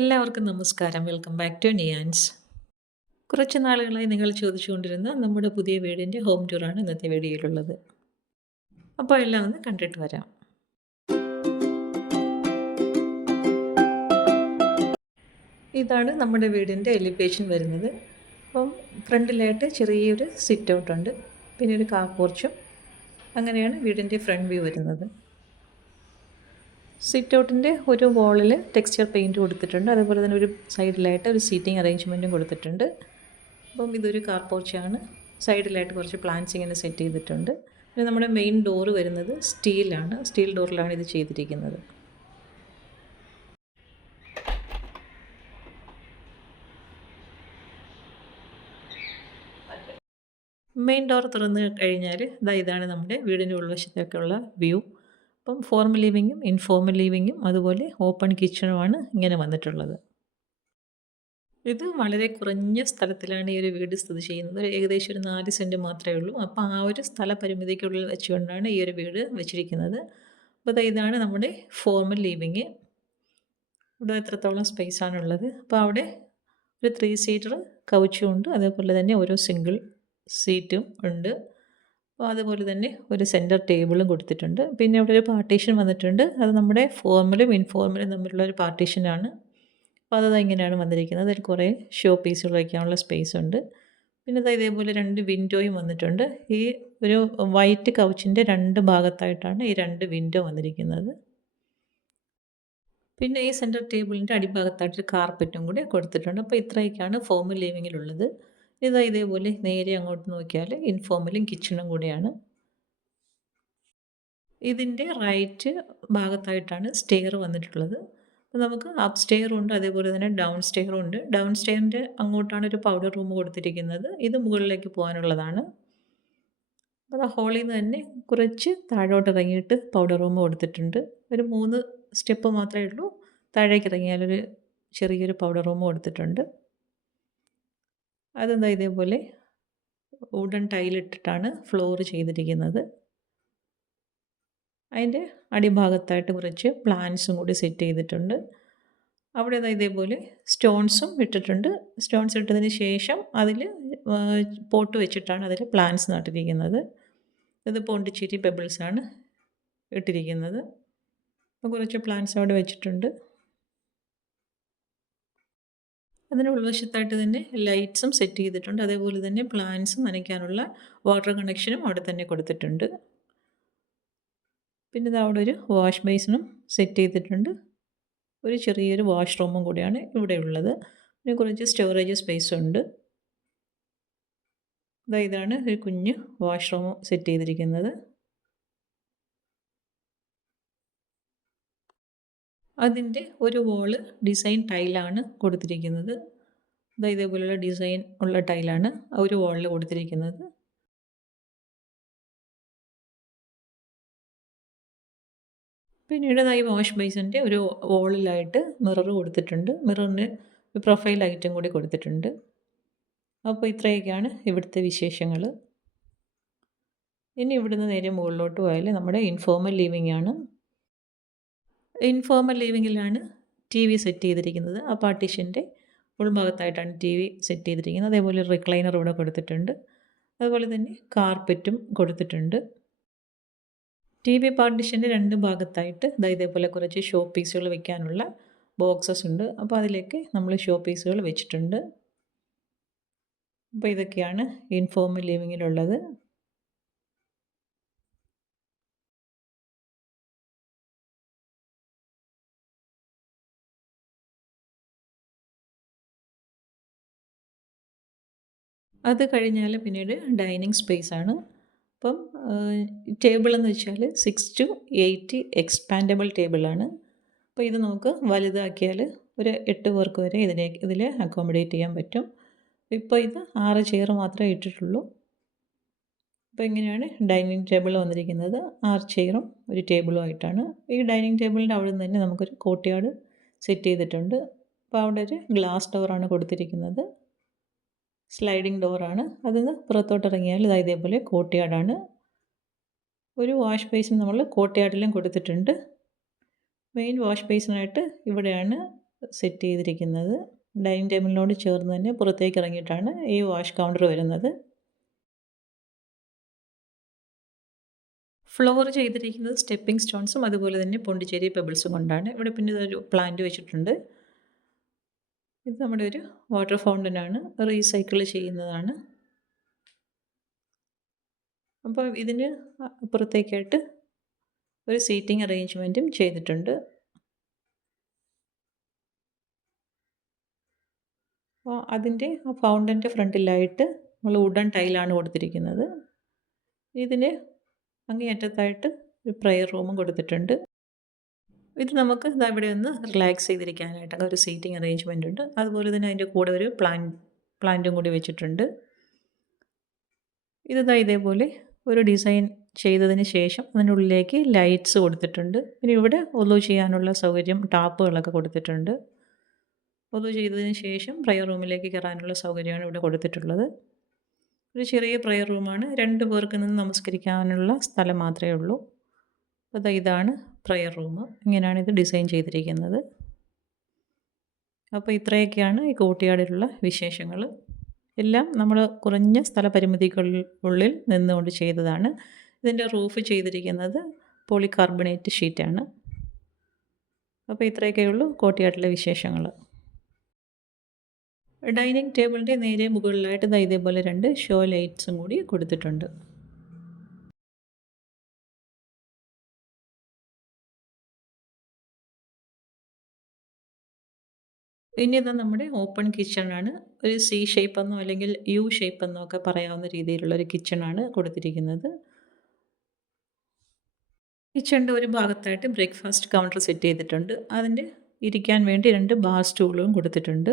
എല്ലാവർക്കും നമസ്കാരം. Welcome back to Niyans. കുറച്ച് നാളുകളായി നിങ്ങൾ ചോദിച്ചുകൊണ്ടിരുന്ന നമ്മുടെ പുതിയ വീടിൻ്റെ ഹോം ടൂറാണ് ഇന്നത്തെ വീഡിയോയിലുള്ളത്. അപ്പോൾ എല്ലാം ഒന്ന് കണ്ടിട്ട് വരാം. ഇതാണ് നമ്മുടെ വീടിൻ്റെ എലിവേഷൻ വരുന്നത്. അപ്പം ഫ്രണ്ടിലായിട്ട് ചെറിയൊരു സിറ്റ് ഔട്ട് ഉണ്ട്, പിന്നെ ഒരു കാർ പോർച്ചും. അങ്ങനെയാണ് വീടിൻ്റെ ഫ്രണ്ട് വ്യൂ വരുന്നത്. സിറ്റ് ഔട്ടിൻ്റെ ഒരു വാളിൽ ടെക്സ്ചർ പെയിൻറ്റ് കൊടുത്തിട്ടുണ്ട്, അതുപോലെ തന്നെ ഒരു സൈഡിലായിട്ട് ഒരു സീറ്റിംഗ് അറേഞ്ച്മെൻറ്റും കൊടുത്തിട്ടുണ്ട്. അപ്പം ഇതൊരു കാർ പോർച്ചാണ്. സൈഡിലായിട്ട് കുറച്ച് പ്ലാന്റ്സ് ഇങ്ങനെ സെറ്റ് ചെയ്തിട്ടുണ്ട്. പിന്നെ നമ്മുടെ മെയിൻ ഡോറ് വരുന്നത് സ്റ്റീലാണ്. സ്റ്റീൽ ഡോറിലാണ് ഇത് ചെയ്തിരിക്കുന്നത്. മെയിൻ ഡോർ തുറന്ന് കഴിഞ്ഞാൽ ഇതാണ് നമ്മുടെ വീടിൻ്റെ ഉൾവശത്തേക്കുള്ള വ്യൂ. അപ്പം ഫോർമൽ ലിവിങ്ങും ഇൻഫോർമൽ ലിവിങ്ങും അതുപോലെ ഓപ്പൺ കിച്ചണുമാണ് ഇങ്ങനെ വന്നിട്ടുള്ളത്. ഇത് വളരെ കുറഞ്ഞ സ്ഥലത്തിലാണ് ഈ ഒരു വീട് സ്ഥിതി ചെയ്യുന്നത്. ഏകദേശം ഒരു 4 സെൻറ്റ് മാത്രമേ ഉള്ളൂ. അപ്പോൾ ആ ഒരു സ്ഥല പരിമിതിക്കുള്ളിൽ വെച്ചുകൊണ്ടാണ് ഈ ഒരു വീട് വെച്ചിരിക്കുന്നത്. അപ്പോൾ ഇതാണ് നമ്മുടെ ഫോർമൽ ലിവിങ്. ഇവിടെ എത്രത്തോളം സ്പേസാണുള്ളത്. അപ്പോൾ അവിടെ ഒരു 3 സീറ്റർ കൗച്ചും ഉണ്ട്, അതേപോലെ തന്നെ ഓരോ സിംഗിൾ സീറ്റും ഉണ്ട്. അപ്പോൾ അതുപോലെ തന്നെ ഒരു സെൻറ്റർ ടേബിളും കൊടുത്തിട്ടുണ്ട്. പിന്നെ ഇവിടെ ഒരു പാർട്ടീഷൻ വന്നിട്ടുണ്ട്. അത് നമ്മുടെ ഫോർമലും ഇൻഫോർമലും തമ്മിലുള്ള ഒരു പാർട്ടീഷനാണ്. അപ്പോൾ അത് ഇങ്ങനെയാണ് വന്നിരിക്കുന്നത്. അതിൽ കുറേ ഷോ പീസുകൾ വയ്ക്കാനുള്ള സ്പേസ് ഉണ്ട്. പിന്നെ ഇതേപോലെ 2 വിൻഡോയും വന്നിട്ടുണ്ട്. ഈ ഒരു വൈറ്റ് കൗച്ചിൻ്റെ 2 ഭാഗത്തായിട്ടാണ് ഈ 2 വിൻഡോ വന്നിരിക്കുന്നത്. പിന്നെ ഈ സെൻറ്റർ ടേബിളിൻ്റെ അടിഭാഗത്തായിട്ടൊരു കാർപ്പറ്റും കൂടി കൊടുത്തിട്ടുണ്ട്. അപ്പോൾ ഇത്രയൊക്കെയാണ് ഫോർമൽ ലിവിങ്ങിലുള്ളത്. ഇതേപോലെ നേരെ അങ്ങോട്ട് നോക്കിയാൽ ഇൻഫോർമലും കിച്ചണും കൂടിയാണ്. ഇതിൻ്റെ റൈറ്റ് ഭാഗത്തായിട്ടാണ് സ്റ്റെയർ വന്നിട്ടുള്ളത്. നമുക്ക് അപ്പ് സ്റ്റെയറും ഉണ്ട്, അതേപോലെ തന്നെ ഡൗൺ സ്റ്റെയറും ഉണ്ട്. ഡൗൺ സ്റ്റെയറിൻ്റെ അങ്ങോട്ടാണ് ഒരു പൗഡർ റൂം കൊടുത്തിരിക്കുന്നത്. ഇത് മുകളിലേക്ക് പോകാനുള്ളതാണ്. അപ്പോൾ ഹോളിൽ നിന്ന് തന്നെ കുറച്ച് താഴോട്ട് ഇറങ്ങിയിട്ട് പൗഡർ റൂം കൊടുത്തിട്ടുണ്ട്. ഒരു 3 സ്റ്റെപ്പ് മാത്രമേ ഉള്ളൂ. താഴേക്ക് ഇറങ്ങിയാലൊരു ചെറിയൊരു പൗഡർ റൂം കൊടുത്തിട്ടുണ്ട്. അതെന്താ ഇതേപോലെ വുഡൻ ടൈലിട്ടിട്ടാണ് ഫ്ലോർ ചെയ്തിരിക്കുന്നത്. അതിൻ്റെ അടിഭാഗത്തായിട്ട് കുറച്ച് പ്ലാന്റ്സും കൂടി സെറ്റ് ചെയ്തിട്ടുണ്ട്. അവിടെ ഇതേപോലെ സ്റ്റോൺസും ഇട്ടിട്ടുണ്ട്. സ്റ്റോൺസ് ഇട്ടതിന് ശേഷം അതിൽ പോട്ട് വെച്ചിട്ടാണ് അതിൽ പ്ലാന്റ്സ് നട്ടിരിക്കുന്നത്. ഇത് പോണ്ടിച്ചേരി പെബിൾസാണ് ഇട്ടിരിക്കുന്നത്. അപ്പോൾ കുറച്ച് പ്ലാന്റ്സ് അവിടെ വെച്ചിട്ടുണ്ട്. അതിന് ഉൾവശത്തായിട്ട് തന്നെ ലൈറ്റ്സും സെറ്റ് ചെയ്തിട്ടുണ്ട്. അതേപോലെ തന്നെ പ്ലാന്റ്സ് നനയ്ക്കാനുള്ള വാട്ടർ കണക്ഷനും അവിടെ തന്നെ കൊടുത്തിട്ടുണ്ട്. പിന്നെ ഇത് അവിടെ ഒരു വാഷ് ബേസിനും സെറ്റ് ചെയ്തിട്ടുണ്ട്. ഒരു ചെറിയൊരു വാഷ്റൂമും കൂടിയാണ് ഇവിടെ ഉള്ളത്. പിന്നെ കുറച്ച് സ്റ്റോറേജ് സ്പേസും ഉണ്ട്. ഇതാണ് ഒരു കുഞ്ഞ് വാഷ്റൂം സെറ്റ് ചെയ്തിരിക്കുന്നത്. അതിൻ്റെ ഒരു വോള് ഡിസൈൻ ടൈലാണ് കൊടുത്തിരിക്കുന്നത്. ഇതേപോലെയുള്ള ഡിസൈൻ ഉള്ള ടൈലാണ് ഒരു വോളിൽ കൊടുത്തിരിക്കുന്നത്. പിന്നീട് ഈ വാഷ് ബേസിൻ്റെ ഒരു വോളിലായിട്ട് മിറർ കൊടുത്തിട്ടുണ്ട്. മിററിന് ഒരു പ്രൊഫൈൽ ലൈറ്റും കൂടി കൊടുത്തിട്ടുണ്ട്. അപ്പോൾ ഇത്രയൊക്കെയാണ് ഇവിടുത്തെ വിശേഷങ്ങൾ. ഇനി ഇവിടുന്ന് നേരെ മുകളിലോട്ട് പോയാൽ നമ്മുടെ ഇൻഫോർമൽ ലിവിങ് ആണ്. ഇൻഫോർമൽ ലിവിങ്ങിലാണ് ടി വി സെറ്റ് ചെയ്തിരിക്കുന്നത്. ആ പാർട്ടീഷൻ്റെ ഉൾഭാഗത്തായിട്ടാണ് ടി വി സെറ്റ് ചെയ്തിരിക്കുന്നത്. അതേപോലെ റിക്ലൈനർ ഇവിടെ കൊടുത്തിട്ടുണ്ട്. അതുപോലെ തന്നെ കാർപ്പറ്റും കൊടുത്തിട്ടുണ്ട്. ടി വി പാർട്ടീഷൻ്റെ 2 ഭാഗത്തായിട്ട് ഇതേപോലെ കുറച്ച് ഷോ പീസുകൾ വെക്കാനുള്ള ബോക്സസ് ഉണ്ട്. അപ്പോൾ അതിലേക്ക് നമ്മൾ ഷോ പീസുകൾ വെച്ചിട്ടുണ്ട്. അപ്പോൾ ഇതൊക്കെയാണ് ഇൻഫോർമൽ ലിവിങ്ങിലുള്ളത്. അത് കഴിഞ്ഞാൽ പിന്നീട് ഡൈനിങ് സ്പേസാണ്. അപ്പം ടേബിളെന്ന് വെച്ചാൽ 6 to 8 എക്സ്പാൻഡബിൾ ടേബിളാണ്. അപ്പോൾ ഇത് നമുക്ക് വലുതാക്കിയാൽ ഒരു 8 പേർക്ക് വരെ ഇതിൽ അക്കോമഡേറ്റ് ചെയ്യാൻ പറ്റും. ഇപ്പോൾ ഇത് 6 ചെയർ മാത്രമേ ഇട്ടിട്ടുള്ളൂ. അപ്പോൾ ഇങ്ങനെയാണ് ഡൈനിങ് ടേബിൾ വന്നിരിക്കുന്നത്. 6 ചെയറും ഒരു ടേബിളും ആയിട്ടാണ്. ഈ ഡൈനിങ് ടേബിളിൻ്റെ അവിടെ നിന്ന് തന്നെ നമുക്കൊരു കോർട്ട്യാർഡ് സെറ്റ് ചെയ്തിട്ടുണ്ട്. അപ്പോൾ അവിടെ ഒരു ഗ്ലാസ് ഡോറാണ് കൊടുത്തിരിക്കുന്നത്. സ്ലൈഡിങ് ഡോറാണ്. അതിന് പുറത്തോട്ട് ഇറങ്ങിയാൽ ഇതേപോലെ കോർട്ട്യാർഡാണ്. ഒരു വാഷ് ബേസിൻ നമ്മൾ കോർട്ട്യാർഡിലും കൊടുത്തിട്ടുണ്ട്. മെയിൻ വാഷ് ബേസിനായിട്ട് ഇവിടെയാണ് സെറ്റ് ചെയ്തിരിക്കുന്നത്. ഡൈനിങ് ടേബിളിനോട് ചേർന്ന് തന്നെ പുറത്തേക്ക് ഇറങ്ങിയിട്ടാണ് ഈ വാഷ് കൗണ്ടർ വരുന്നത്. ഫ്ലോർ ചെയ്തിരിക്കുന്നത് സ്റ്റെപ്പിംഗ് സ്റ്റോൺസും അതുപോലെ തന്നെ പോണ്ടിച്ചേരി പെബിൾസും കൊണ്ടാണ്. ഇവിടെ പിന്നെ ഇതൊരു പ്ലാന്റ് വെച്ചിട്ടുണ്ട്. ഇത് നമ്മുടെ ഒരു വാട്ടർ ഫൗണ്ടനാണ്, റീസൈക്കിൾ ചെയ്യുന്നതാണ്. അപ്പോൾ ഇതിന് പുറത്തേക്കായിട്ട് ഒരു സീറ്റിംഗ് അറേഞ്ച്മെൻറ്റും ചെയ്തിട്ടുണ്ട്. അപ്പോൾ അതിൻ്റെ ഫൗണ്ടൻ്റെ ഫ്രണ്ടിലായിട്ട് നമ്മൾ വുഡൻ ടൈലാണ് കൊടുത്തിരിക്കുന്നത്. ഇതിന് അങ്ങേയറ്റത്തായിട്ട് ഒരു പ്രയർ റൂമും കൊടുത്തിട്ടുണ്ട്. ഇത് നമുക്ക് ഇവിടെ ഒന്ന് റിലാക്സ് ചെയ്തിരിക്കാനായിട്ടൊക്കെ ഒരു സീറ്റിംഗ് അറേഞ്ച്മെൻ്റ് ഉണ്ട്. അതുപോലെ തന്നെ അതിൻ്റെ കൂടെ ഒരു പ്ലാന്റും കൂടി വെച്ചിട്ടുണ്ട്. ഇത് ഇതേപോലെ ഒരു ഡിസൈൻ ചെയ്തതിന് ശേഷം അതിനുള്ളിലേക്ക് ലൈറ്റ്സ് കൊടുത്തിട്ടുണ്ട്. പിന്നെ ഇവിടെ ഒലു ചെയ്യാനുള്ള സൗകര്യം, ടാപ്പുകളൊക്കെ കൊടുത്തിട്ടുണ്ട്. ഒലു ചെയ്തതിന് ശേഷം പ്രയർ റൂമിലേക്ക് കയറാനുള്ള സൗകര്യമാണ് ഇവിടെ കൊടുത്തിട്ടുള്ളത്. ഒരു ചെറിയ പ്രയർ റൂമാണ്. 2 പേർക്ക് നിന്ന് നമസ്കരിക്കാനുള്ള സ്ഥലം മാത്രമേ ഉള്ളൂ. അപ്പോൾ ഇതാണ് പ്രയർ റൂം. ഇങ്ങനെയാണ് ഇത് ഡിസൈൻ ചെയ്തിരിക്കുന്നത്. അപ്പോൾ ഇത്രയൊക്കെയാണ് ഈ കോർട്ട്യാർഡിലുള്ള വിശേഷങ്ങൾ. എല്ലാം നമ്മൾ കുറഞ്ഞ സ്ഥലപരിമിതിക്കുള്ളിൽ നിന്നുകൊണ്ട് ചെയ്തതാണ്. ഇതിൻ്റെ റൂഫ് ചെയ്തിരിക്കുന്നത് പോളികാർബണേറ്റ് ഷീറ്റാണ്. അപ്പോൾ ഇത്രയൊക്കെയുള്ളൂ കോർട്ട്യാർഡിലെ വിശേഷങ്ങൾ. ഡൈനിങ് ടേബിളിൻ്റെ നേരെ മുകളിലായിട്ട് ഇതേപോലെ 2 ഷോ ലൈറ്റ്സും കൂടി കൊടുത്തിട്ടുണ്ട്. ഇനി ഇത് നമ്മുടെ ഓപ്പൺ കിച്ചണാണ്. ഒരു സി ഷേപ്പ് എന്നോ അല്ലെങ്കിൽ യു ഷേപ്പ് എന്നോ ഒക്കെ പറയാവുന്ന രീതിയിലുള്ളൊരു കിച്ചണാണ് കൊടുത്തിരിക്കുന്നത്. കിച്ചണിൻ്റെ ഒരു ഭാഗത്തായിട്ട് ബ്രേക്ക്ഫാസ്റ്റ് കൗണ്ടർ സെറ്റ് ചെയ്തിട്ടുണ്ട്. അതിൻ്റെ ഇരിക്കാൻ വേണ്ടി 2 ബാർ സ്റ്റൂളും കൊടുത്തിട്ടുണ്ട്.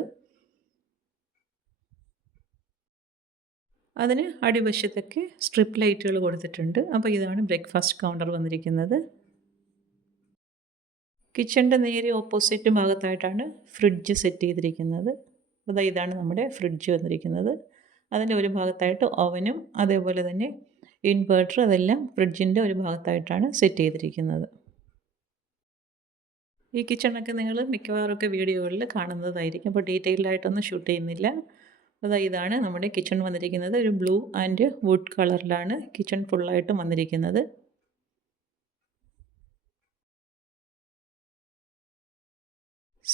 അതിന് അടിവശത്തൊക്കെ സ്ട്രിപ്പ് ലൈറ്റുകൾ കൊടുത്തിട്ടുണ്ട്. അപ്പോൾ ഇതാണ് ബ്രേക്ക്ഫാസ്റ്റ് കൗണ്ടർ വന്നിരിക്കുന്നത്. കിച്ചണിൻ്റെ നേരെ ഓപ്പോസിറ്റ് ഭാഗത്തായിട്ടാണ് ഫ്രിഡ്ജ് സെറ്റ് ചെയ്തിരിക്കുന്നത്. അപ്പോൾ ഇതാണ് നമ്മുടെ ഫ്രിഡ്ജ് വന്നിരിക്കുന്നത്. അതിൻ്റെ ഒരു ഭാഗത്തായിട്ട് ഓവനും അതേപോലെ തന്നെ ഇൻവെർട്ടർ, അതെല്ലാം ഫ്രിഡ്ജിൻ്റെ ഒരു ഭാഗത്തായിട്ടാണ് സെറ്റ് ചെയ്തിരിക്കുന്നത്. ഈ കിച്ചണൊക്കെ നിങ്ങൾ മിക്കവാറൊക്കെ വീഡിയോകളിൽ കാണുന്നതായിരിക്കും. അപ്പോൾ ഡീറ്റെയിൽഡായിട്ടൊന്നും ഷൂട്ട് ചെയ്യുന്നില്ല. ഇതാണ് നമ്മുടെ കിച്ചൺ വന്നിരിക്കുന്നത്. ഒരു ബ്ലൂ ആൻഡ് വുഡ് കളറിലാണ് കിച്ചൺ ഫുള്ളായിട്ടും വന്നിരിക്കുന്നത്.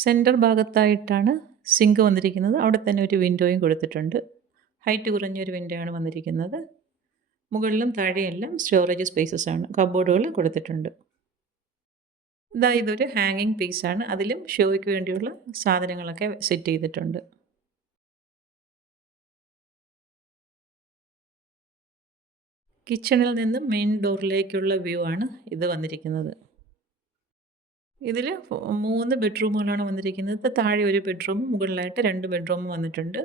സെൻറ്റർ ഭാഗത്തായിട്ടാണ് സിങ്ക് വന്നിരിക്കുന്നത്. അവിടെ തന്നെ ഒരു വിൻഡോയും കൊടുത്തിട്ടുണ്ട്. ഹൈറ്റ് കുറഞ്ഞൊരു വിൻഡോ ആണ് വന്നിരിക്കുന്നത്. മുകളിലും താഴെയെല്ലാം സ്റ്റോറേജ് സ്പേസസ് ആണ്. കബോർഡുകൾ കൊടുത്തിട്ടുണ്ട്. ഇതൊരു ഹാങ്ങിങ് പീസാണ്. അതിലും ഷോയ്ക്ക് വേണ്ടിയുള്ള സാധനങ്ങളൊക്കെ സെറ്റ് ചെയ്തിട്ടുണ്ട്. കിച്ചണിൽ നിന്ന് മെയിൻ ഡോറിലേക്കുള്ള വ്യൂ ആണ് ഇത് വന്നിരിക്കുന്നത്. ഇതിൽ 3 ബെഡ്റൂമുകളാണ് വന്നിരിക്കുന്നത്. താഴെ ഒരു ബെഡ്റൂമും മുകളിലായിട്ട് 2 ബെഡ്റൂമും വന്നിട്ടുണ്ട്.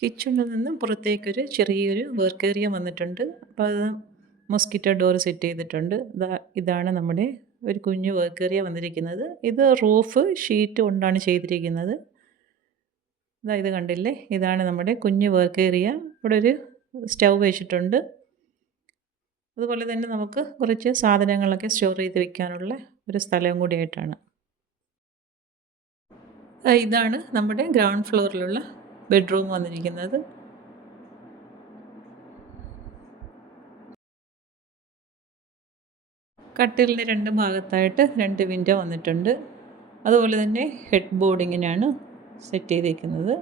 കിച്ചണിൽ നിന്നും പുറത്തേക്കൊരു ചെറിയൊരു വർക്ക് ഏരിയ വന്നിട്ടുണ്ട്. അപ്പോൾ അത് മൊസ്കിറ്റോ ഡോർ സെറ്റ് ചെയ്തിട്ടുണ്ട്. ഇതാണ് നമ്മുടെ ഒരു കുഞ്ഞു വർക്ക് ഏരിയ വന്നിരിക്കുന്നത്. ഇത് റൂഫ് ഷീറ്റ് കൊണ്ടാണ് ചെയ്തിരിക്കുന്നത്. ഇത് കണ്ടില്ലേ, ഇതാണ് നമ്മുടെ കുഞ്ഞു വർക്ക് ഏരിയ. ഇവിടെ ഒരു സ്റ്റൗ വെച്ചിട്ടുണ്ട്. അതുപോലെ തന്നെ നമുക്ക് കുറച്ച് സാധനങ്ങളൊക്കെ സ്റ്റോർ ചെയ്ത് വെക്കാനുള്ള ഒരു സ്ഥലവും കൂടിയായിട്ടാണ്. ഇതാണ് നമ്മുടെ ഗ്രൗണ്ട് ഫ്ലോറിലുള്ള ബെഡ്റൂം വന്നിരിക്കുന്നത്. കട്ടിലിൻ്റെ 2 ഭാഗത്തായിട്ട് 2 വിൻഡോ വന്നിട്ടുണ്ട്. അതുപോലെ തന്നെ ഹെഡ് ബോർഡിങ്ങിനാണ് സെറ്റ് ചെയ്തിരിക്കുന്നത്.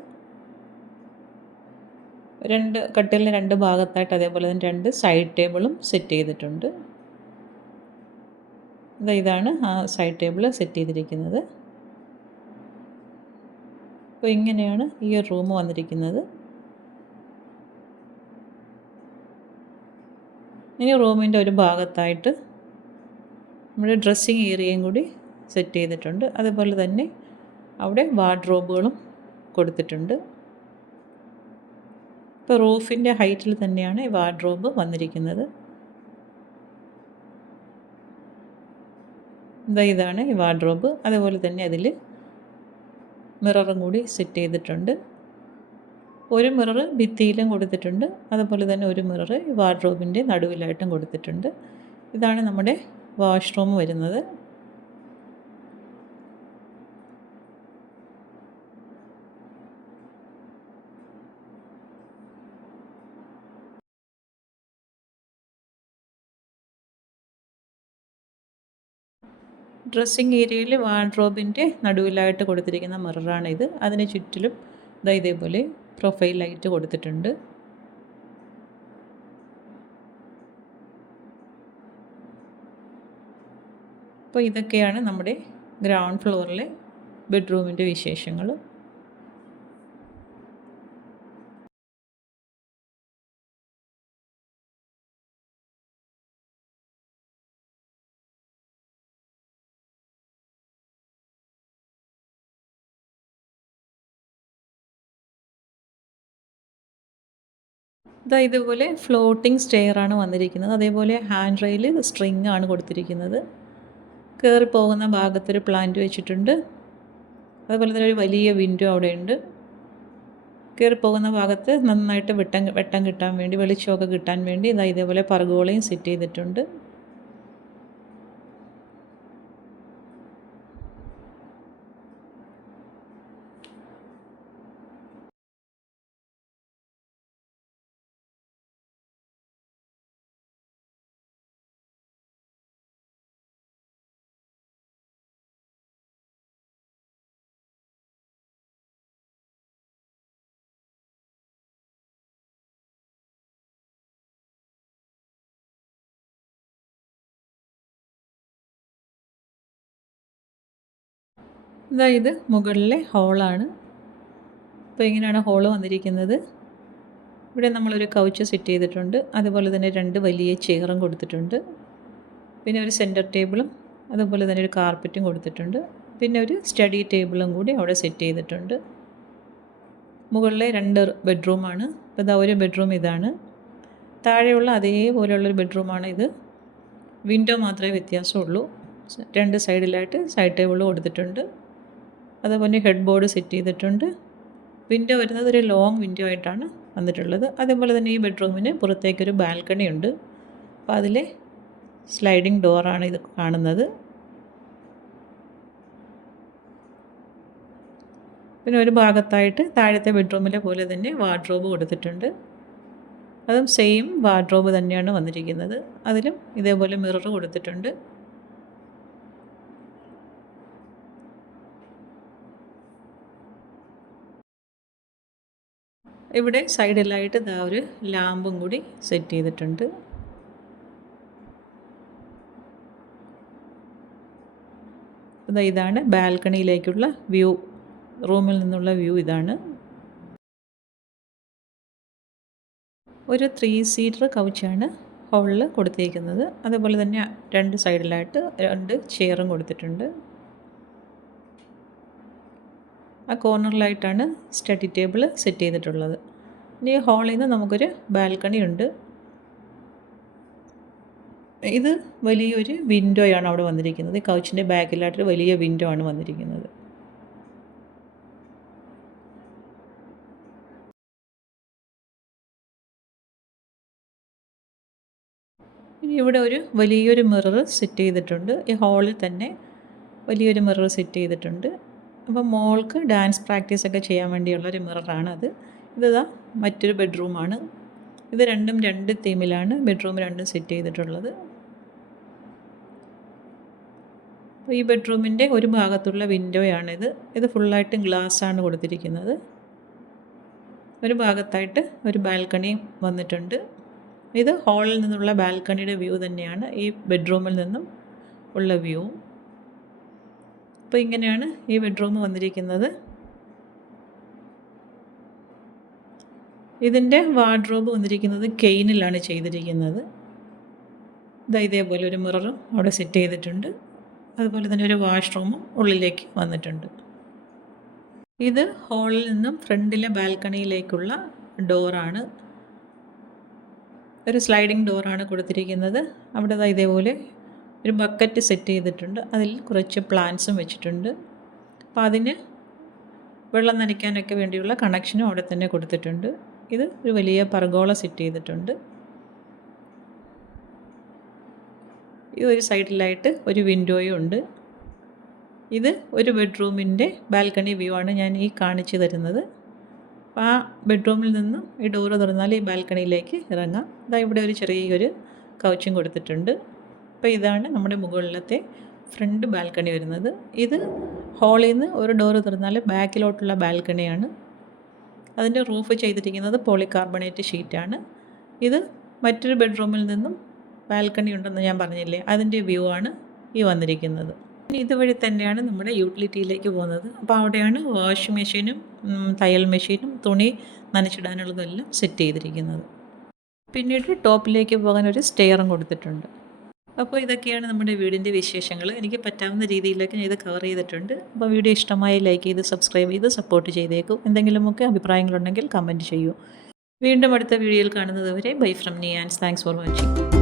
കട്ടിലിന് 2 ഭാഗത്തായിട്ട് അതേപോലെ തന്നെ 2 സൈഡ് ടേബിളും സെറ്റ് ചെയ്തിട്ടുണ്ട്. ഇതാണ് ആ സൈഡ് ടേബിൾ സെറ്റ് ചെയ്തിരിക്കുന്നത്. അപ്പോൾ ഇങ്ങനെയാണ് ഈ റൂം വന്നിരിക്കുന്നത്. ഇനി റൂമിൻ്റെ ഒരു ഭാഗത്തായിട്ട് നമ്മുടെ ഡ്രസ്സിങ് ഏരിയയും കൂടി സെറ്റ് ചെയ്തിട്ടുണ്ട്. അതുപോലെ തന്നെ അവിടെ വാർഡ്രോബുകളും കൊടുത്തിട്ടുണ്ട്. ഇപ്പോൾ റൂഫിൻ്റെ ഹൈറ്റിൽ തന്നെയാണ് ഈ വാർഡ്രോബ് വന്നിരിക്കുന്നത്. ഇതാണ് ഈ വാർഡ്രോബ്. അതുപോലെ തന്നെ അതിൽ മിററും കൂടി സെറ്റ് ചെയ്തിട്ടുണ്ട്. ഒരു മിറർ ഭിത്തിയിലും കൊടുത്തിട്ടുണ്ട്. അതുപോലെ തന്നെ ഒരു മിറർ വാർഡ്രോബിൻ്റെ നടുവിലായിട്ടും കൊടുത്തിട്ടുണ്ട്. ഇതാണ് നമ്മുടെ വാഷ്റൂം വരുന്നത്. ഡ്രസ്സിങ് ഏരിയയിൽ വാർഡ്രോബിൻ്റെ നടുവിലായിട്ട് കൊടുത്തിരിക്കുന്ന മിററാണിത്. അതിന് ചുറ്റിലും ഇതേപോലെ പ്രൊഫൈൽ ലൈറ്റ് കൊടുത്തിട്ടുണ്ട്. അപ്പോൾ ഇതൊക്കെയാണ് നമ്മുടെ ഗ്രൗണ്ട് ഫ്ലോറിലെ ബെഡ്റൂമിൻ്റെ വിശേഷങ്ങൾ. ഇതുപോലെ ഫ്ലോട്ടിംഗ് സ്റ്റെയറാണ് വന്നിരിക്കുന്നത്. അതേപോലെ ഹാൻഡ് റെയിൽ സ്ട്രിങ് ആണ് കൊടുത്തിരിക്കുന്നത്. കയറി പോകുന്ന ഭാഗത്തൊരു പ്ലാന്റ് വെച്ചിട്ടുണ്ട്. അതുപോലെ തന്നെ ഒരു വലിയ വിൻഡോ അവിടെയുണ്ട്. കയറി പോകുന്ന ഭാഗത്ത് നന്നായിട്ട് വെട്ടം കിട്ടാൻ വേണ്ടി, വെളിച്ചമൊക്കെ കിട്ടാൻ വേണ്ടി ഇതേപോലെ പർഗോളയും സെറ്റ് ചെയ്തിട്ടുണ്ട്. ഇത് മുകളിലെ ഹോളാണ്. അപ്പോൾ ഇങ്ങനെയാണ് ഹോള് വന്നിരിക്കുന്നത്. ഇവിടെ നമ്മളൊരു കൗച്ച് സെറ്റ് ചെയ്തിട്ടുണ്ട്. അതുപോലെ തന്നെ 2 വലിയ ചെയറും കൊടുത്തിട്ടുണ്ട്. പിന്നെ ഒരു സെൻറ്റർ ടേബിളും അതുപോലെ തന്നെ ഒരു കാർപ്പറ്റും കൊടുത്തിട്ടുണ്ട്. പിന്നെ ഒരു സ്റ്റഡി ടേബിളും കൂടി അവിടെ സെറ്റ് ചെയ്തിട്ടുണ്ട്. മുകളിലെ 2 ബെഡ്റൂമാണ്. അപ്പോൾ ഒരു ബെഡ്റൂം ഇതാണ്. താഴെയുള്ള അതേപോലെയുള്ളൊരു ബെഡ്റൂമാണ് ഇത്. വിൻഡോ മാത്രമേ വ്യത്യാസമുള്ളൂ. 2 സൈഡിലായിട്ട് സൈഡ് ടേബിൾ കൊടുത്തിട്ടുണ്ട്. അതുപോലെ ഹെഡ് ബോർഡ് സെറ്റ് ചെയ്തിട്ടുണ്ട്. വിൻഡോ വരുന്നത് ഒരു ലോങ് വിൻഡോ ആയിട്ടാണ് വന്നിട്ടുള്ളത്. അതേപോലെ തന്നെ ഈ ബെഡ്റൂമിന് പുറത്തേക്കൊരു ബാൽക്കണി ഉണ്ട്. അപ്പോൾ അതിലെ സ്ലൈഡിങ് ഡോറാണ് ഇത് കാണുന്നത്. പിന്നെ ഒരു ഭാഗത്തായിട്ട് താഴത്തെ ബെഡ്റൂമിലെ പോലെ തന്നെ വാർഡ്രോബ് കൊടുത്തിട്ടുണ്ട്. അതും സെയിം വാർഡ്രോബ് തന്നെയാണ് വന്നിരിക്കുന്നത്. അതിലും ഇതേപോലെ മിറർ കൊടുത്തിട്ടുണ്ട്. ഇവിടെ സൈഡിലായിട്ട് ഒരു ലാമ്പും കൂടി സെറ്റ് ചെയ്തിട്ടുണ്ട്. ഇതാണ് ബാൽക്കണിയിലേക്കുള്ള വ്യൂ. റൂമിൽ നിന്നുള്ള വ്യൂ ഇതാണ്. ഒരു 3 സീറ്റർ കൗച്ചാണ് ഹോളിൽ കൊടുത്തിരിക്കുന്നത്. അതുപോലെ തന്നെ 2 സൈഡിലായിട്ട് 2 ചെയറും കൊടുത്തിട്ടുണ്ട്. ആ കോർണറിലായിട്ടാണ് സ്റ്റഡി ടേബിൾ സെറ്റ് ചെയ്തിട്ടുള്ളത്. ഇനി ഹാളിൽ നിന്ന് നമുക്കൊരു ബാൽക്കണി ഉണ്ട്. ഇത് വലിയൊരു വിൻഡോയാണ് അവിടെ വന്നിരിക്കുന്നത്. കൗച്ചിൻ്റെ ബാക്കിലായിട്ടൊരു വലിയ വിൻഡോ ആണ് വന്നിരിക്കുന്നത്. ഇനി ഇവിടെ ഒരു വലിയൊരു മിറർ സെറ്റ് ചെയ്തിട്ടുണ്ട്. ഈ ഹാളിൽ തന്നെ വലിയൊരു മിറർ സെറ്റ് ചെയ്തിട്ടുണ്ട്. അപ്പോൾ മോൾക്ക് ഡാൻസ് പ്രാക്ടീസൊക്കെ ചെയ്യാൻ വേണ്ടിയുള്ളൊരു മിററാണത്. ഇതാ മറ്റൊരു ബെഡ്റൂമാണ്. ഇത് രണ്ടും 2 തീമിലാണ് ബെഡ്റൂം രണ്ടും സെറ്റ് ചെയ്തിട്ടുള്ളത്. അപ്പോൾ ഈ ബെഡ്റൂമിൻ്റെ ഒരു ഭാഗത്തുള്ള വിൻഡോയാണിത്. ഇത് ഫുള്ളായിട്ടും ഗ്ലാസ്സാണ് കൊടുത്തിരിക്കുന്നത്. ഒരു ഭാഗത്തായിട്ട് ഒരു ബാൽക്കണി വന്നിട്ടുണ്ട്. ഇത് ഹാളിൽ നിന്നുള്ള ബാൽക്കണിയുടെ വ്യൂ തന്നെയാണ് ഈ ബെഡ്റൂമിൽ നിന്നും ഉള്ള വ്യൂ. അപ്പോൾ ഇങ്ങനെയാണ് ഈ ബെഡ്റൂം വന്നിരിക്കുന്നത്. ഇതിൻ്റെ വാർഡ്രോബ് വന്നിരിക്കുന്നത് കെയിനിലാണ് ചെയ്തിരിക്കുന്നത്. ഇതേപോലെ ഒരു മിററും അവിടെ സെറ്റ് ചെയ്തിട്ടുണ്ട്. അതുപോലെ തന്നെ ഒരു വാഷ്റൂമും ഉള്ളിലേക്ക് വന്നിട്ടുണ്ട്. ഇത് ഹാളിൽ നിന്നും ഫ്രണ്ടിലെ ബാൽക്കണിയിലേക്കുള്ള ഡോറാണ്. ഒരു സ്ലൈഡിങ് ഡോറാണ് കൊടുത്തിരിക്കുന്നത്. അവിടെ ഇതേപോലെ ഒരു ബക്കറ്റ് സെറ്റ് ചെയ്തിട്ടുണ്ട്. അതിൽ കുറച്ച് പ്ലാന്റ്സും വെച്ചിട്ടുണ്ട്. അപ്പോൾ അതിന് വെള്ളം നനയ്ക്കാനൊക്കെ വേണ്ടിയുള്ള കണക്ഷനും അവിടെ തന്നെ കൊടുത്തിട്ടുണ്ട്. ഇത് ഒരു വലിയ പർഗോള സെറ്റ് ചെയ്തിട്ടുണ്ട്. ഇത് ഒരു സൈഡിലായിട്ട് ഒരു വിൻഡോയും ഉണ്ട്. ഇത് ഒരു ബെഡ്റൂമിൻ്റെ ബാൽക്കണി വ്യൂ ആണ് ഞാൻ ഈ കാണിച്ചു തരുന്നത്. അപ്പോൾ ആ ബെഡ്റൂമിൽ നിന്നും ഈ ഡോറ് തുറന്നാൽ ഈ ബാൽക്കണിയിലേക്ക് ഇറങ്ങാം. ഇവിടെ ഒരു ചെറിയൊരു കൗച്ചും കൊടുത്തിട്ടുണ്ട്. അപ്പോൾ ഇതാണ് നമ്മുടെ മുകളിലത്തെ ഫ്രണ്ട് ബാൽക്കണി വരുന്നത്. ഇത് ഹാളിൽ നിന്ന് ഒരു ഡോറ് തുറന്നാൽ ബാക്കിലോട്ടുള്ള ബാൽക്കണിയാണ്. അതിൻ്റെ റൂഫ് ചെയ്തിരിക്കുന്നത് പോളികാർബണേറ്റ് ഷീറ്റാണ്. ഇത് മറ്റൊരു ബെഡ്റൂമിൽ നിന്നും ബാൽക്കണി ഉണ്ടെന്ന് ഞാൻ പറഞ്ഞില്ലേ, അതിൻ്റെ വ്യൂ ആണ് ഈ വന്നിരിക്കുന്നത്. ഇനി ഇതുവഴി തന്നെയാണ് നമ്മുടെ യൂട്ടിലിറ്റിയിലേക്ക് പോകുന്നത്. അപ്പോൾ അവിടെയാണ് വാഷിംഗ് മെഷീനും തയ്യൽ മെഷീനും തുണി നനച്ചിടാനുള്ളതെല്ലാം സെറ്റ് ചെയ്തിരിക്കുന്നത്. പിന്നീട് ടോപ്പിലേക്ക് പോകാൻ ഒരു സ്റ്റെയറും കൊടുത്തിട്ടുണ്ട്. അപ്പോൾ ഇതൊക്കെയാണ് നമ്മുടെ വീടിൻ്റെ വിശേഷങ്ങൾ. എനിക്ക് പറ്റാവുന്ന രീതിയിലൊക്കെ ഞാൻ ഇത് കവർ ചെയ്തിട്ടുണ്ട്. അപ്പോൾ വീഡിയോ ഇഷ്ടമായി ലൈക്ക് ചെയ്ത് സബ്സ്ക്രൈബ് ചെയ്ത് സപ്പോർട്ട് ചെയ്തേക്കും. എന്തെങ്കിലുമൊക്കെ അഭിപ്രായങ്ങളുണ്ടെങ്കിൽ കമൻറ്റ് ചെയ്യൂ. വീണ്ടും അടുത്ത വീഡിയോയിൽ കാണുന്നത് വരെ bye from Niyans. Thanks for watching.